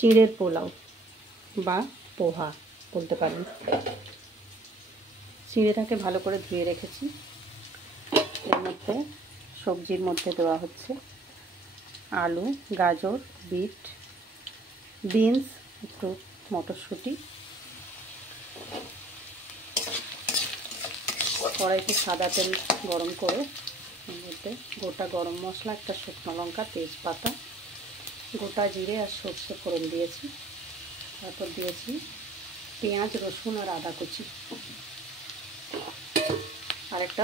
চিঁড়ের পোলাও বা পোহা বলতে পারেন। চিঁড়েটাকে ভালো করে ধুয়ে রেখেছি। এর মধ্যে সবজির মধ্যে দেওয়া হচ্ছে আলু, গাজর, বিট, বিনস, একটু মটরশুঁটি। কড়াইতে সাদা তেল গরম করে এর মধ্যে গোটা গরম মশলা, একটা শুকনো লঙ্কা, তেজপাতা, গোটা জিরে আর সর্ষে ফোড়ন দিয়েছি। তারপর দিয়েছি পেঁয়াজ, রসুন আর আদা কুচি, আর একটা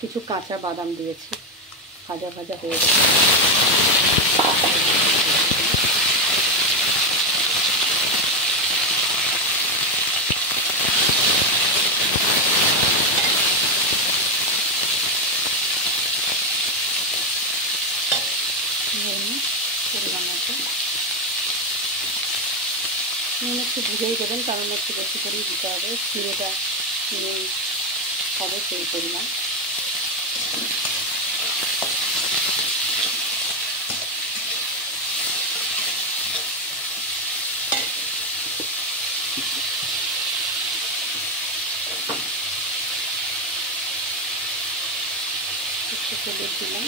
কিছু কাঁচা বাদাম দিয়েছি। ভাজা ভাজা হয়ে গেছে। পরিমাণ মতো নুন একটু বুঝেই দেবেন, কারণ একটু বেশি করেই দিতে হবে। চিড়েটা হবে সেই পরিমাণ। একটু হলুদ দিলাম,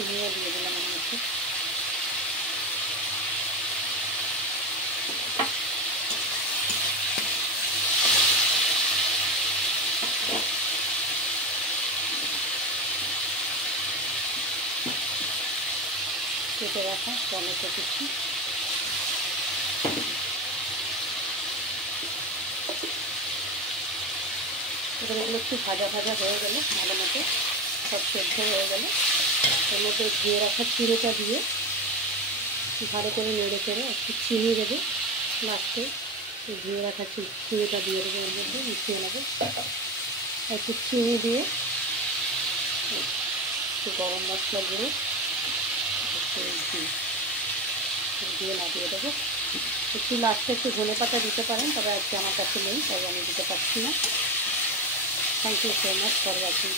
চিনিও দিয়ে দিলাম এর মধ্যে। কেটে রাখা টমেটো কুচি, এবার এগুলো একটু ভাজা ভাজা হয়ে গেলে, ভালো মতো সব সেদ্ধ হয়ে গেলে, এর মধ্যে ধুয়ে রাখা চিড়েটা দিয়ে ভালো করে নেড়ে চেড়ে একটু চিনি দেবে। লাস্টে ধুয়ে রাখা চিড়েটা দিয়ে দেবে, এর মধ্যে মিশিয়ে নেবে। একটু চিনি দিয়ে একটু গরম মশলা গুঁড়ো দিয়ে নামিয়ে দেবো। একটু লাস্টে একটু ধনে পাতা দিতে পারেন, তবে আজকে আমার কাছে নেই, তাই আমি দিতে পারছি না। Thank you so much for watching.